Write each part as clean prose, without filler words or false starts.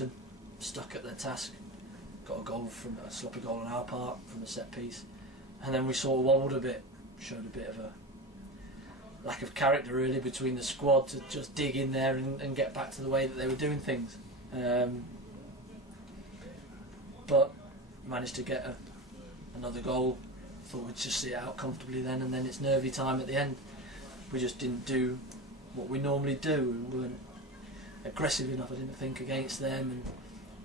Leamington, stuck at their task, got a goal from a sloppy goal on our part from a set piece, and then we sort of wobbled a bit, showed a bit of a lack of character really between the squad to just dig in there and get back to the way that they were doing things. But managed to get another goal. Thought we'd just see it out comfortably then, and then it's nervy time at the end. We just didn't do what we normally do. We weren't aggressive enough, I didn't think, against them, and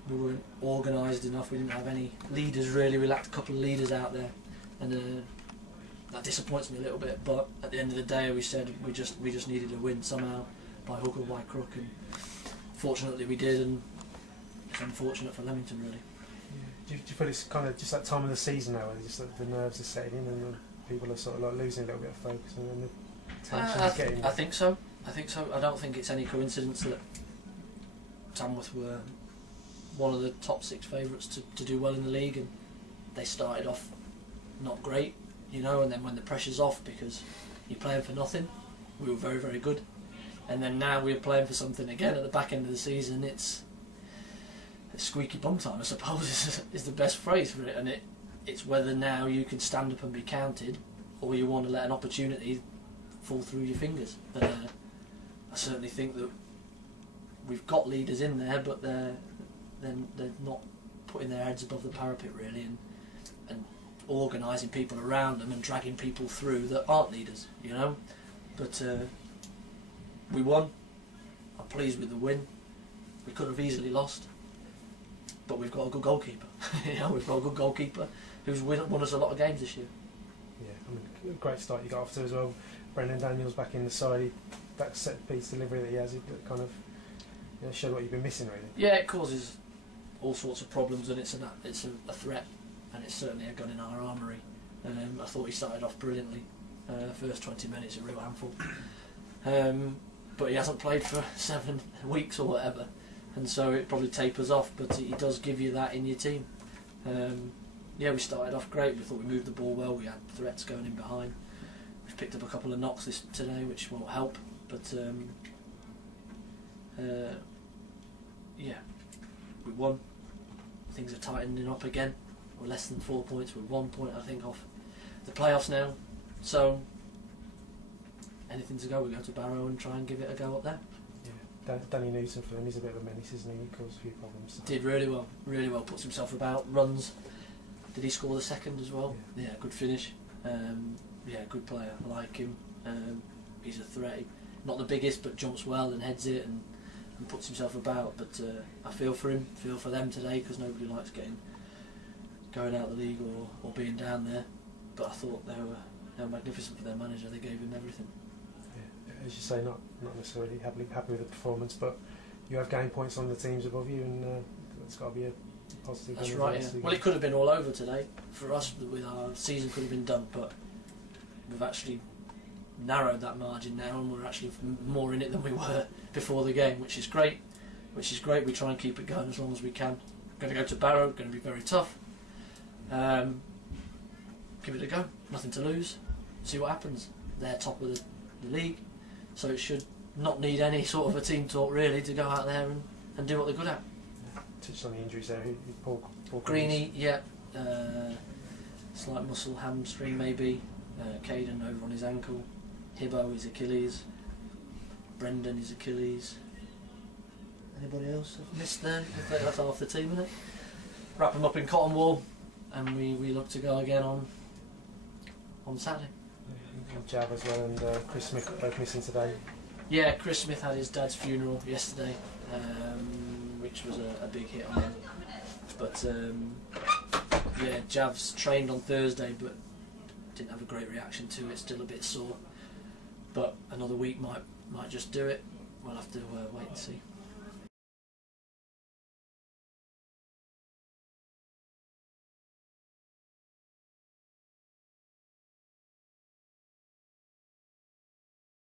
we weren't organised enough. We didn't have any leaders really. We lacked a couple of leaders out there, and that disappoints me a little bit. But at the end of the day, we said we just needed a win somehow, by hook or by crook, and fortunately we did. And it's unfortunate for Leamington really. Do you feel it's kind of just that time of the season now, where just the nerves are setting in and people are sort of like losing a little bit of focus, and then the tension is getting? I think so. I don't think it's any coincidence that Tamworth were one of the top 6 favourites to do well in the league, and they started off not great, you know, and then when the pressure's off because you're playing for nothing, we were very, very good, and then now we're playing for something again at the back end of the season. It's squeaky bum time, I suppose, is the best phrase for it, and it's whether now you can stand up and be counted, or you want to let an opportunity fall through your fingers. I certainly think that we've got leaders in there, but they're not putting their heads above the parapet really, and organising people around them and dragging people through that aren't leaders, you know. But we won. I'm pleased with the win. We could have easily lost, but we've got a good goalkeeper. You know, we've got a good goalkeeper who's won us a lot of games this year. Yeah, I mean, great start you got off to as well. Brendan Daniels back in the side. That set piece delivery that he has, it kind of, you know, showed what you've been missing really. Yeah, it causes all sorts of problems, and it's a threat, and it's certainly a gun in our armoury. I thought he started off brilliantly. First 20 minutes a real handful, but he hasn't played for 7 weeks or whatever, and so it probably tapers off. But he does give you that in your team. Yeah, we started off great. We thought we moved the ball well. We had threats going in behind. We've picked up a couple of knocks today, which won't help. But yeah, we won. Things are tightening up again. We're less than 4 points. We're 1 point, I think, off the playoffs now. So anything to go. We go to Barrow and try and give it a go up there. Yeah, Danny Newton for them. He's a bit of a menace, isn't he? He caused a few problems. So. Did really well. Really well. Puts himself about. Runs. Did he score the second as well? Yeah, good finish. Yeah, good player. I like him. He's a threat. Not the biggest, but jumps well and heads it and puts himself about. But I feel for him, feel for them today, because nobody likes going out of the league or being down there. But I thought they were magnificent for their manager. They gave him everything. Yeah, as you say, not necessarily happy with the performance, but you have gained points on the teams above you, and it's got to be a positive. That's right. Yeah. Well, it could have been all over today for us. With our season could have been done, but we've actually narrowed that margin now, and we're actually more in it than we were before the game, which is great. We try and keep it going as long as we can. Going to go to Barrow, going to be very tough. Give it a go, nothing to lose, see what happens. They're top of the league, so it should not need any sort of a team talk really to go out there and do what they're good at. Yeah. Touched on the injuries there. Paul Greeny, yeah, slight muscle hamstring maybe. Caden over on his ankle. Hibbo is Achilles. Brendan is Achilles. Anybody else I've missed there? That's half the team, isn't it? Wrap them up in cotton wool, and we look to go again on Saturday. Jav as well, and Chris Smith both missing today. Yeah, Chris Smith had his dad's funeral yesterday, which was a big hit on him. But yeah, Jav's trained on Thursday, but didn't have a great reaction to it. Still a bit sore, but another week might just do it. We'll have to wait and see.